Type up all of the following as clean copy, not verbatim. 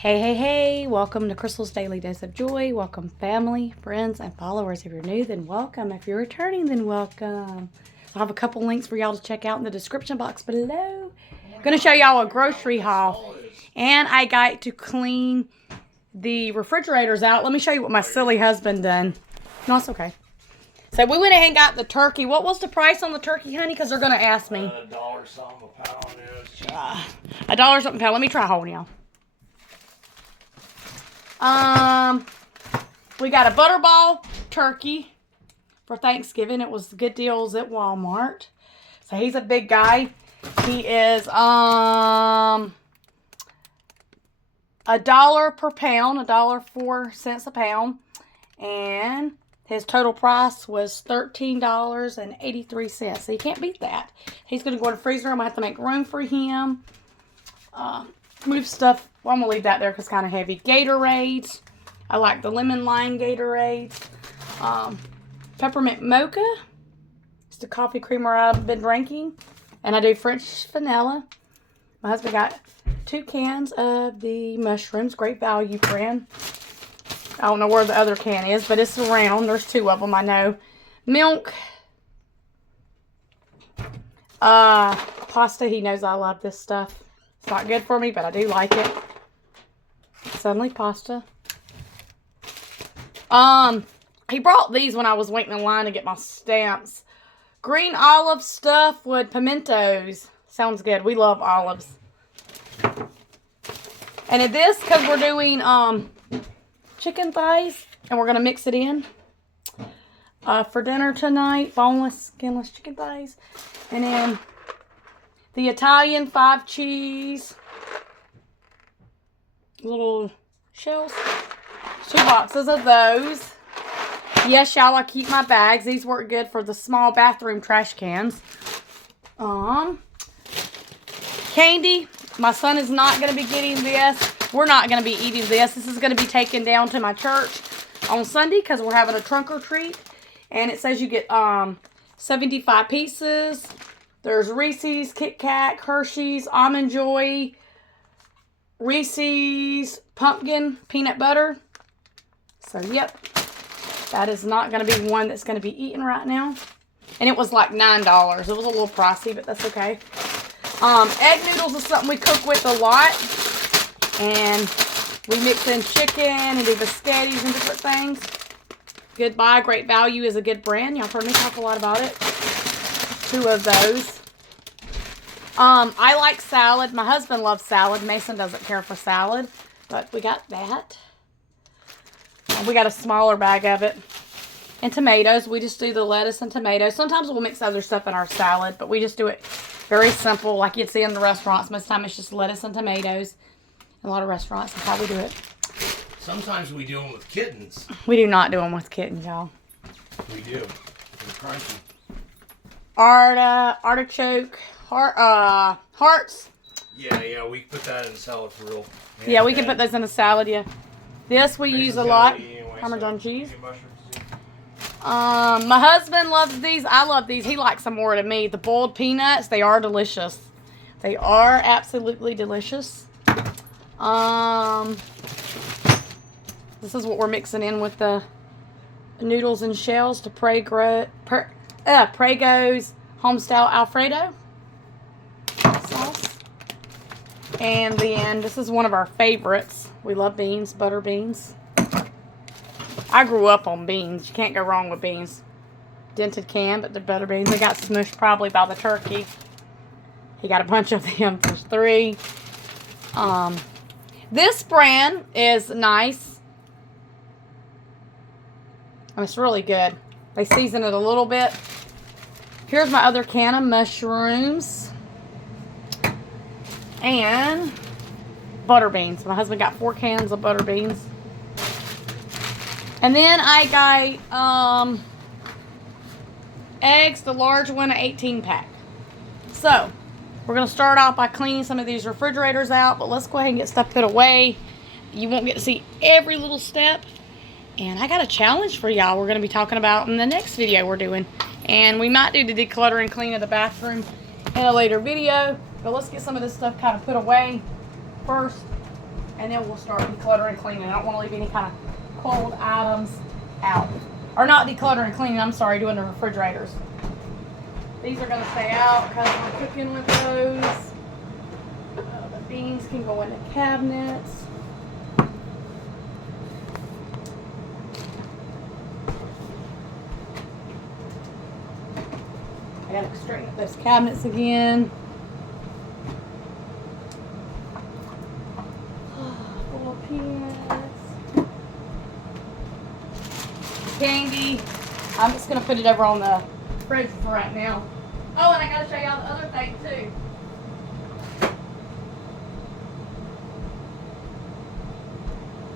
Hey, hey, hey, welcome to Crystal's Daily Dose of Joy. Welcome family, friends, and followers. If you're new, then welcome. If you're returning, then welcome. I'll have a couple links for y'all to check out in the description box below. I'm going to show y'all a grocery haul. And I got to clean the refrigerators out. Let me show you what my silly husband done. No, it's okay. So we went ahead and got the turkey. What was the price on the turkey, honey? Because they're going to ask me. $1 something a pound. $1 something a pound. Let me try holding y'all. We got a butterball turkey for Thanksgiving. It was good deals at Walmart. So he's a big guy. He is $1 per pound, $1.04 a pound, and his total price was $13.83. So you can't beat that. He's gonna go in the freezer. I'm gonna have to make room for him. Move stuff. Well, I'm going to leave that there because it's kind of heavy. Gatorades. I like the lemon lime Gatorades. Peppermint mocha. It's the coffee creamer I've been drinking. And I do French vanilla. My husband got 2 cans of the mushrooms. Great value brand. I don't know where the other can is, but it's around. There's 2 of them, I know. Milk. Pasta. He knows I love this stuff. It's not good for me, but I do like it. Suddenly pasta. He brought these when I was waiting in line to get my stamps. Green olive stuff with pimentos. Sounds good. We love olives. And in this, because we're doing chicken thighs, and we're going to mix it in for dinner tonight. Boneless, skinless chicken thighs. And then the Italian 5 cheese little shells. 2 boxes of those. Yes, y'all, I keep my bags. These work good for the small bathroom trash cans. Candy. My son is not going to be getting this. We're not going to be eating this. This is going to be taken down to my church on Sunday because we're having a trunk or treat. And it says you get 75 pieces. There's Reese's, Kit Kat, Hershey's, Almond Joy, Reese's, pumpkin, peanut butter. So, yep. That is not going to be one that's going to be eaten right now. And it was like $9. It was a little pricey, but that's okay. Egg noodles is something we cook with a lot. And we mix in chicken and do biscottis and different things. Goodbye. Great Value is a good brand. Y'all heard me talk a lot about it. 2 of those. I like salad. My husband loves salad. Mason doesn't care for salad. But we got that. We got a smaller bag of it. And tomatoes. We just do the lettuce and tomatoes. Sometimes we'll mix other stuff in our salad. But we just do it very simple. Like you'd see in the restaurants. Most of the time it's just lettuce and tomatoes. A lot of restaurants. That's how we do it. Sometimes we do them with kittens. We do not do them with kittens, y'all. We do. They're crunchy. Artichoke. Hearts. Yeah, we put that in the salad for real. Yeah, we can put those in a salad, yeah. This we use a lot. Parmesan cheese. My husband loves these. I love these. He likes them more than me. The boiled peanuts, they are delicious. They are absolutely delicious. This is what we're mixing in with the noodles and shells to Prego Prego's Homestyle Alfredo sauce. And then this is one of our favorites. We love beans, butter beans. I grew up on beans. You can't go wrong with beans. Dented can, but they're butter beans. They got smushed probably by the turkey. He got a bunch of them for $3. This brand is nice. It's really good. They season it a little bit. Here's my other can of mushrooms. And butter beans. My husband got 4 cans of butter beans. And then I got eggs, the large one, an 18-pack. So, we're going to start off by cleaning some of these refrigerators out. But let's go ahead and get stuff put away. You won't get to see every little step. And I got a challenge for y'all we're going to be talking about in the next video we're doing. And we might do the declutter and clean of the bathroom in a later video. But let's get some of this stuff kind of put away first. And then we'll start decluttering and cleaning. I don't want to leave any kind of cold items out. Or not decluttering and cleaning, I'm sorry, doing the refrigerators. These are going to stay out because we're cooking with those. The beans can go in the cabinets. I got to straighten up those cabinets again. Full of peanuts. Candy. I'm just going to put it over on the fridge for right now. Oh, and I got to show y'all the other thing too.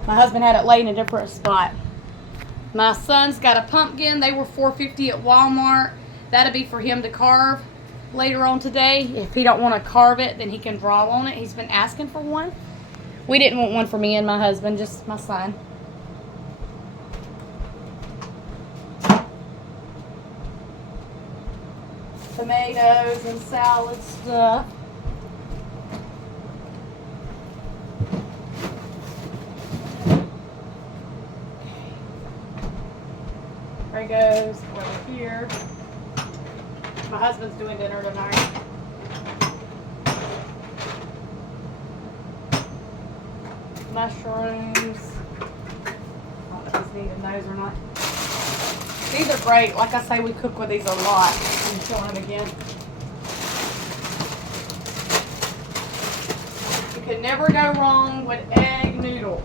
My husband had it laid in a different spot. My son's got a pumpkin. They were $4.50 at Walmart. That'll be for him to carve later on today. If he don't want to carve it, then he can draw on it. He's been asking for one. We didn't want one for me and my husband, just my son. Tomatoes and salad stuff. There he goes over here. My husband's doing dinner tonight. Mushrooms. I don't know if he's needing those or not. These are great. Like I say, we cook with these a lot. I'm showing them again. You can never go wrong with egg noodles.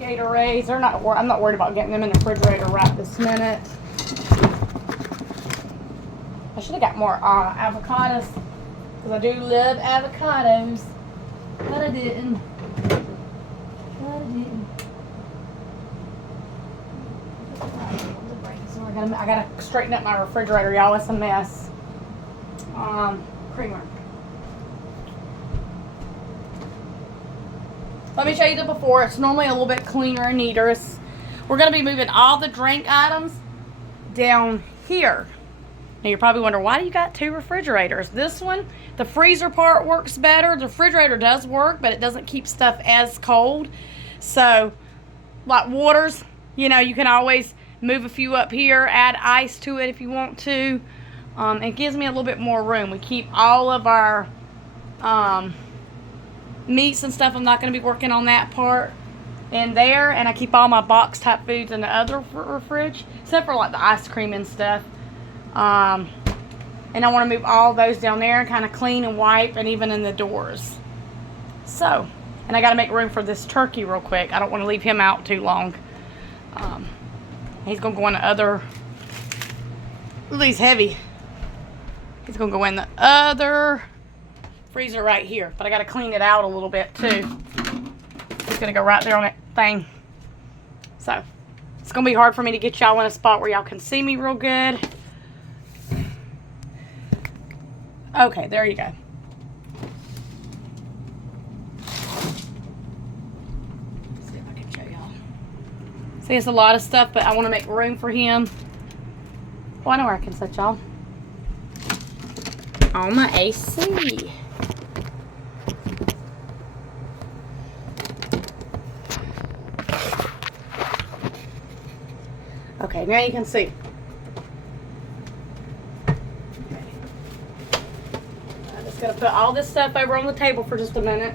Gatorades. They're not. I'm not worried about getting them in the refrigerator right this minute. I should have got more avocados because I do love avocados, but I didn't. I gotta straighten up my refrigerator, y'all. It's a mess. Creamer. Let me show you the before. It's normally a little bit cleaner and neater. We're going to be moving all the drink items down here. Now you're probably wondering, why do you got two refrigerators? This one, the freezer part works better. The refrigerator does work, but it doesn't keep stuff as cold. So, like waters, you know, you can always move a few up here, add ice to it if you want to. It gives me a little bit more room. We keep all of our meats and stuff. I'm not going to be working on that part in there, and I keep all my box type foods in the other fridge, except for like the ice cream and stuff. And I want to move all those down there and kind of clean and wipe, and even in the doors. So, and I got to make room for this turkey real quick. I don't want to leave him out too long. He's going to go in the other. Ooh, he's heavy. He's going to go in the other freezer right here, but I got to clean it out a little bit too. It's going to go right there on that thing. So, it's going to be hard for me to get y'all in a spot where y'all can see me real good. Okay, there you go. Let's see if I can show y'all. See, it's a lot of stuff, but I want to make room for him. Oh, I know where I can set y'all. On my AC. Okay, now you can see. Okay. I'm just going to put all this stuff over on the table for just a minute.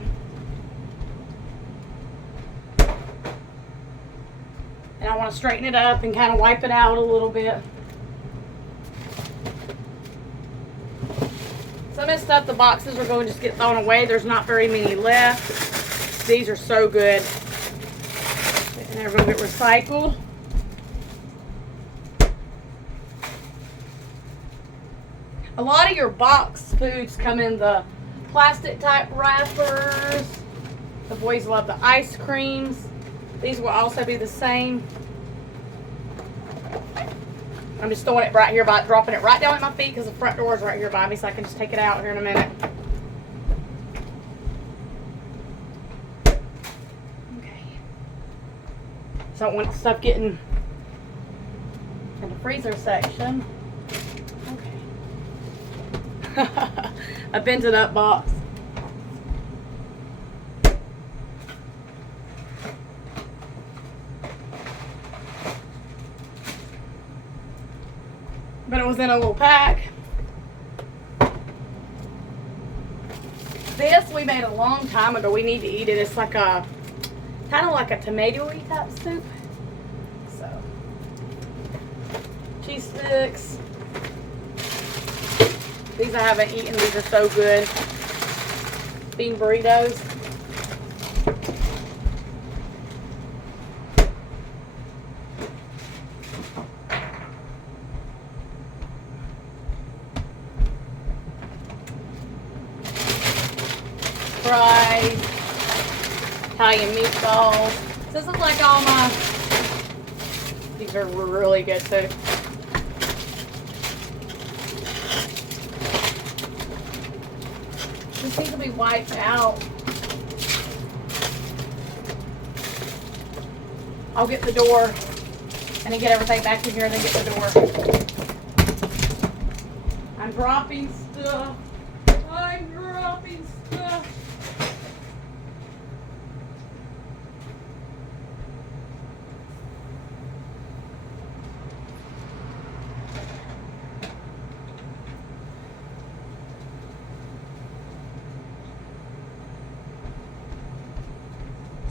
And I want to straighten it up and kind of wipe it out a little bit. Some of this stuff, the boxes are going to just get thrown away. There's not very many left. These are so good. And they're going to get recycled. A lot of your box foods come in the plastic type wrappers. The boys love the ice creams. These will also be the same. I'm just throwing it right here by dropping it right down at my feet because the front door is right here by me, so I can just take it out here in a minute. Okay. So I don't want stuff getting in the freezer section. Okay. A bent up box. But it was in a little pack. This we made a long time ago. We need to eat it. It's like a kind of like a tomato-y type soup. So cheese sticks. These I haven't eaten. These are so good. Bean burritos. Fries, Italian meatballs. This is like all my, these are really good too. This needs to be wiped out. I'll get the door and then get everything back in here and then get the door. I'm dropping stuff. I'm dropping stuff.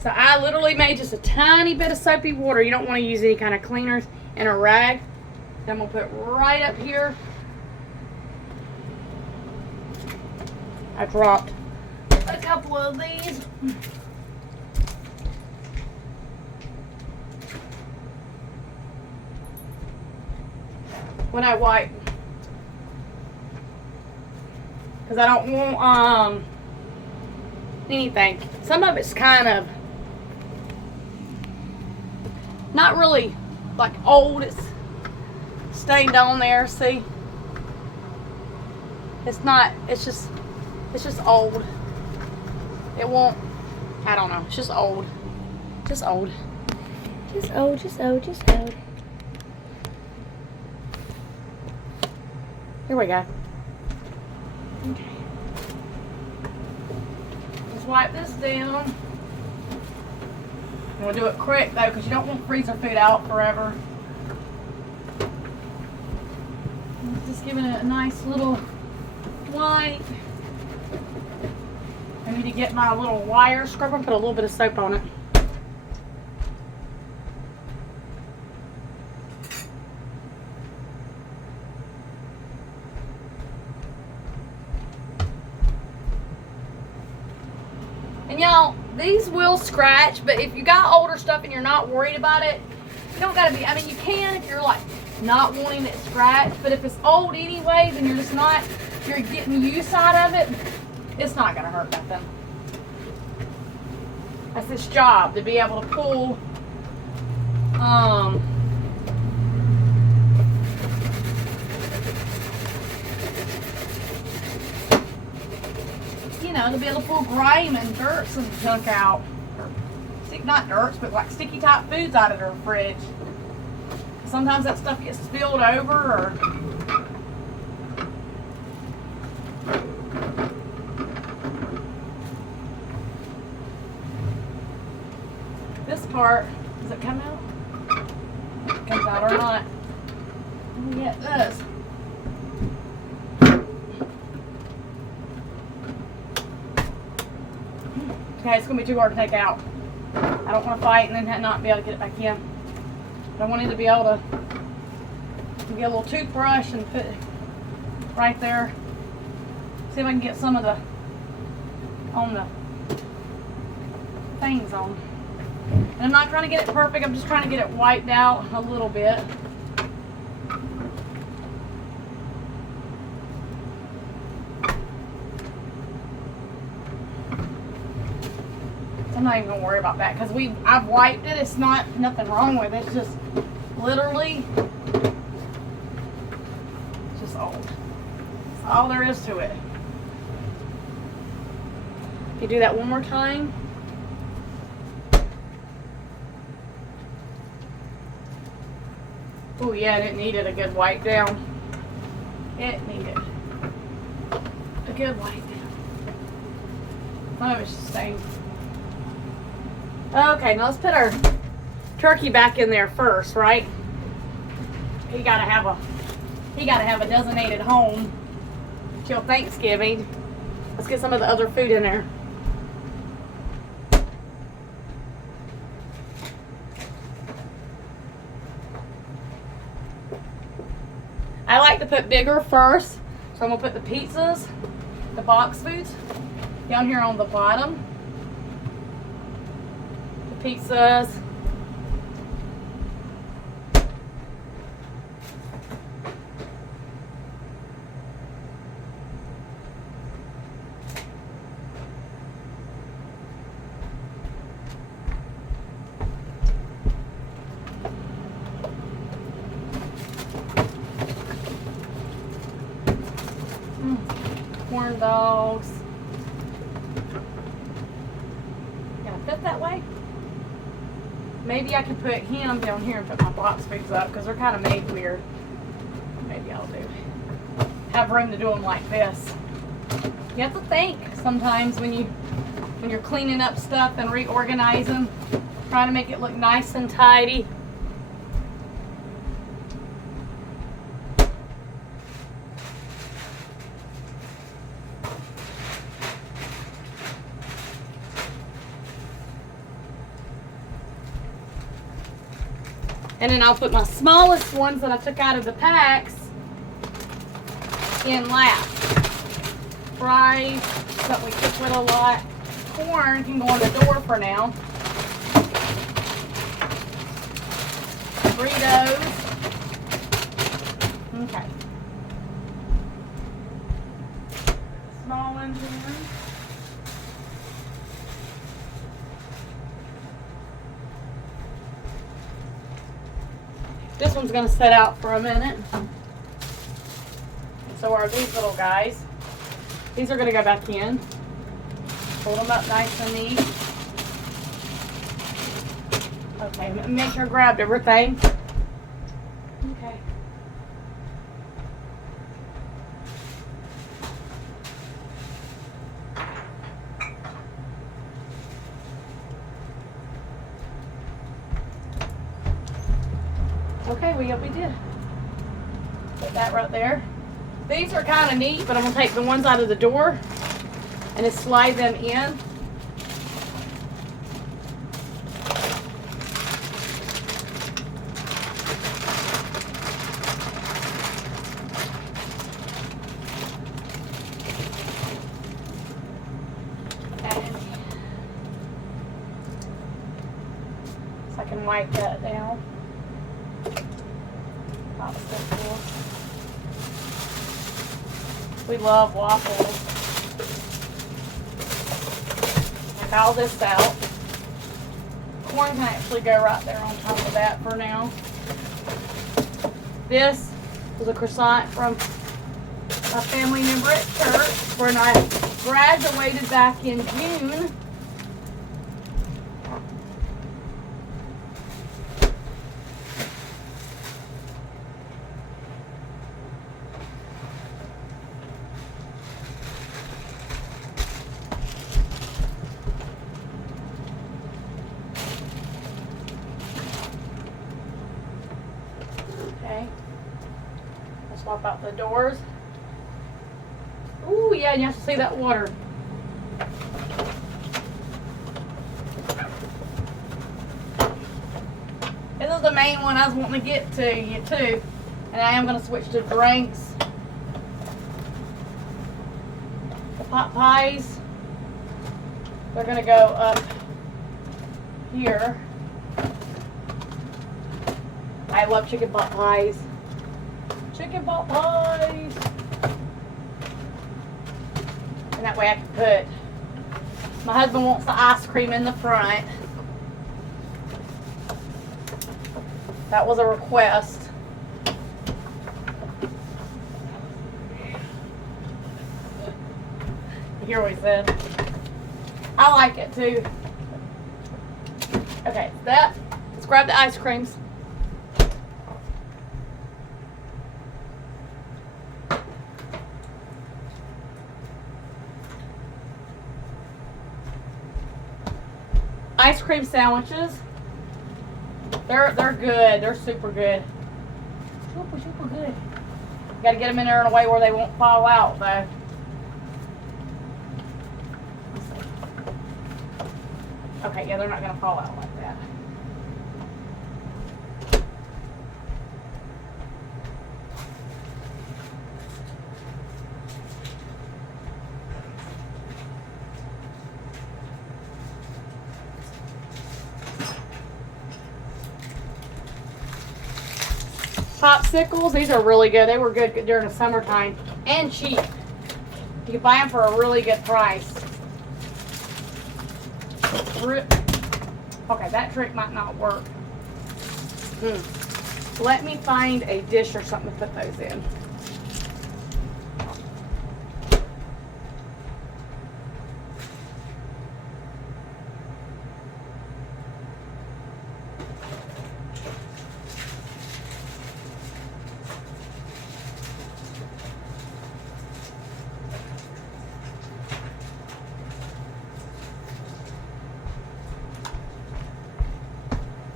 So I literally made just a tiny bit of soapy water. You don't want to use any kind of cleaners, and a rag. Then we'll put right up here. I dropped a couple of these. When I wipe. Because I don't want anything. Some of it's kind of not really like old. It's stained on there. See? It's not, it's just old. It won't, I don't know. It's just old. Just old. Just old, just old, just old. Here we go. Okay. Let's wipe this down. And we'll do it quick though, because you don't want freezer food out forever. Just giving it a nice little wipe. I need to get my little wire scrubber and put a little bit of soap on it. And y'all, these will scratch, but if you got older stuff and you're not worried about it, you don't gotta be, I mean, you can if you're like not wanting it scratched, but if it's old anyways and you're just not, you're getting use out of it, it's not gonna hurt nothing. That's its job, to be able to pull, you know, to be able to pull grime and dirts and junk out. Or, not dirts, but like sticky type foods out of their fridge. Sometimes that stuff gets spilled over or this part, does it come out? It comes out or not. Let me get this. Okay, it's going to be too hard to take out. I don't want to fight and then not be able to get it back in. But I wanted to be able to get a little toothbrush and put it right there. See if I can get some of the on the things on. And I'm not trying to get it perfect. I'm just trying to get it wiped out a little bit. I'm not even gonna worry about that because I've wiped it. It's not nothing wrong with it. It's just literally just old. That's all there is to it. If you do that one more time. Oh yeah, and it needed a good wipe down. It needed a good wipe down. Some of it's just stained. Okay, now let's put our turkey back in there first, right? He gotta have a designated home till Thanksgiving. Let's get some of the other food in there. I like to put bigger first, so I'm gonna put the pizzas, the box foods, down here on the bottom. The pizzas. Corn dogs. Gonna fit that way? Maybe I could put him down here and put my box foods up because they're kind of made weird. Maybe I'll do. Have room to do them like this. You have to think sometimes when you're cleaning up stuff and reorganizing, trying to make it look nice and tidy. And then I'll put my smallest ones that I took out of the packs in last. Fries, something we cook with a lot. Corn can go on the door for now. Burritos. Okay. Small ones in. This one's going to set out for a minute. So are these little guys. These are going to go back in. Hold them up nice and neat. Okay, make sure I grabbed everything. Okay. Okay, we did. Put that right there. These are kind of neat, but I'm going to take the ones out of the door and just slide them in. So I can wipe that down. We love waffles. Take all this out. Corn can actually go right there on top of that for now. This was a croissant from a family member at church when I graduated back in June. Okay, I'll swap out the doors. Ooh, yeah, and you have to see that water. This is the main one I was wanting to get to you too. And I am going to switch to drinks. The pot pies, they're going to go up here. I love chicken pot pies. Chicken pot pies. And that way I can put, my husband wants the ice cream in the front. That was a request. You hear what he said? I like it too. Okay, let's grab the ice creams. ice cream sandwiches. They're good. They're super good. Super good. Got to get them in there in a way where they won't fall out, though. Let's see. Okay, yeah, they're not going to fall out like that. Popsicles, these are really good. They were good during the summertime and cheap. You can buy them for a really good price. Okay, that trick might not work. Let me find a dish or something to put those in.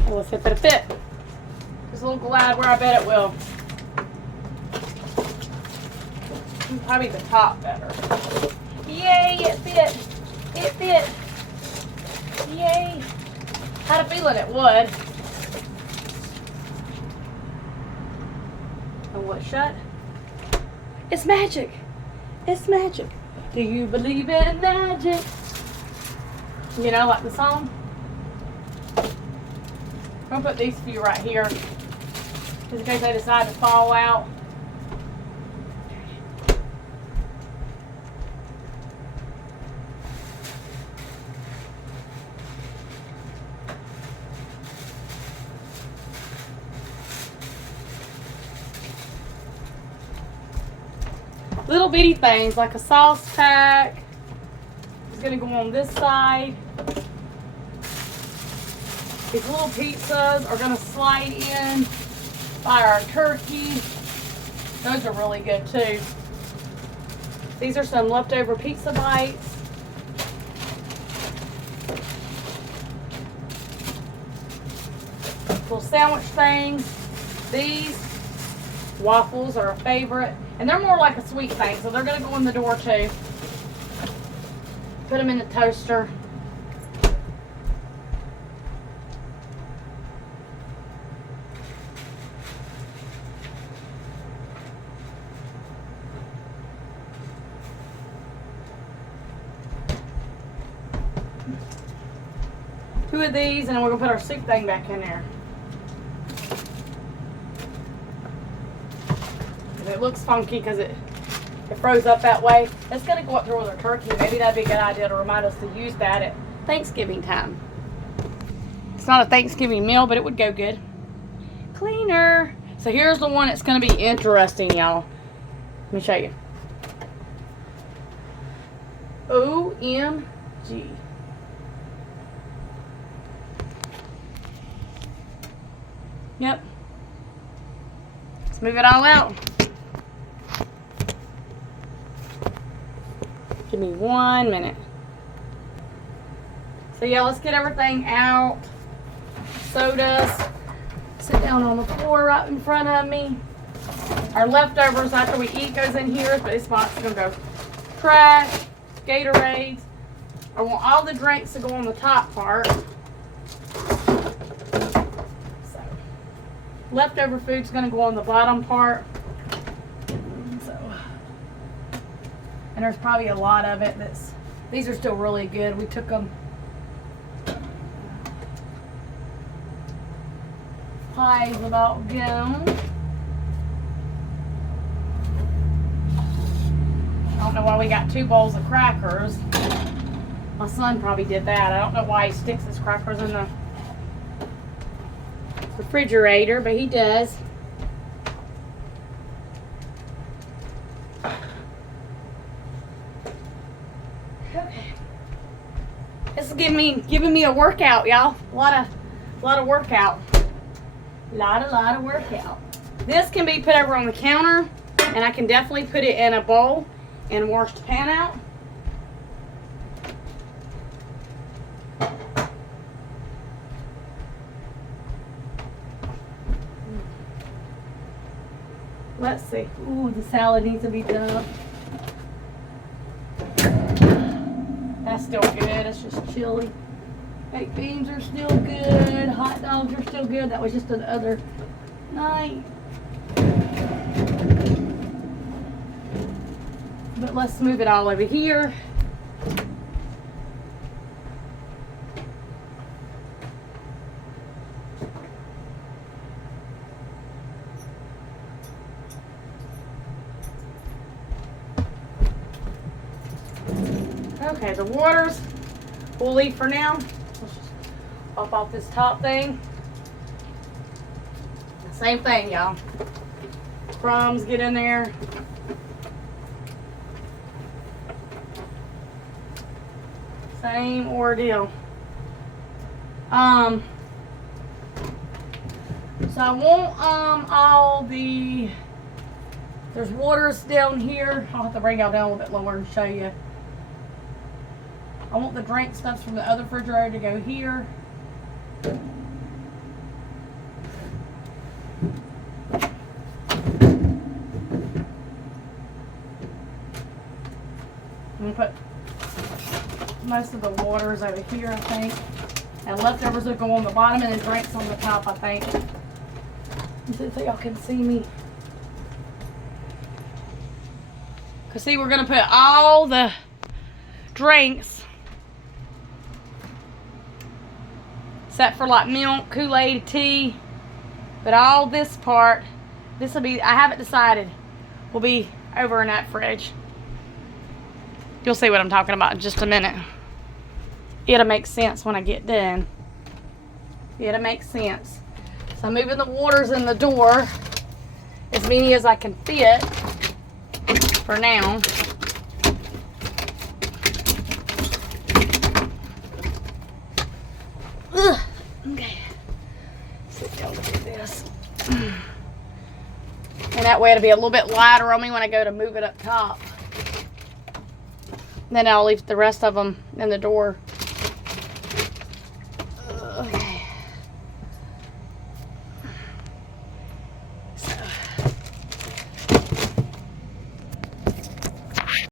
Will it fit? Just a little glad where I bet it will. Probably the top better. Yay, it fit. It fit. Yay. Had a feeling it would. And will it shut? It's magic. It's magic. Do you believe in magic? You know, like the song? I'm gonna put these few right here, just in case they decide to fall out. Little bitty things like a sauce pack is gonna go on this side. These little pizzas are going to slide in by our turkey. Those are really good too. These are some leftover pizza bites. Little sandwich things. These waffles are a favorite. And they're more like a sweet thing, so they're going to go in the door too. Put them in the toaster. Two of these, and then we're gonna put our soup thing back in there. And it looks funky because it froze up that way. It's gonna go up through with our turkey. Maybe that'd be a good idea to remind us to use that at Thanksgiving time. It's not a Thanksgiving meal, but it would go good. Cleaner. So here's the one that's gonna be interesting, y'all. Let me show you. OMG. Yep. Let's move it all out. Give me 1 minute. So yeah, let's get everything out. Sodas. Sit down on the floor right in front of me. Our leftovers after we eat goes in here, but this spot's gonna go trash, Gatorades. I want all the drinks to go on the top part. Leftover food's gonna go on the bottom part. So, and there's probably a lot of it these are still really good. We took them pies about gone. I don't know why we got 2 bowls of crackers. My son probably did that. I don't know why he sticks his crackers in the refrigerator, but he does. Okay. This is giving me a workout, y'all. A lot of workout. Lot of workout. This can be put over on the counter, and I can definitely put it in a bowl and wash the pan out. Let's see. Ooh, the salad needs to be done up. That's still good. It's just chili. Baked beans are still good. Hot dogs are still good. That was just the other night. But let's move it all over here. Okay, the waters we'll leave for now. Let's just pop off this top thing. Same thing, y'all. Crumbs get in there. Same ordeal. So I want all the, there's waters down here. I'll have to bring y'all down a little bit lower and show you. I want the drink stuff from the other refrigerator to go here. I'm gonna put most of the waters over here, I think. And leftovers will go on the bottom and then drinks on the top, I think. Let's see so y'all can see me. Cause see, we're gonna put all the drinks except for like milk, Kool-Aid, tea. But all this part, this will be, I haven't decided, will be over in that fridge. You'll see what I'm talking about in just a minute. It'll make sense when I get done. It'll make sense. So I'm moving the waters in the door as many as I can fit for now. Ugh. Okay. Sit down, look at this. And that way it'll be a little bit lighter on me when I go to move it up top. Then I'll leave the rest of them in the door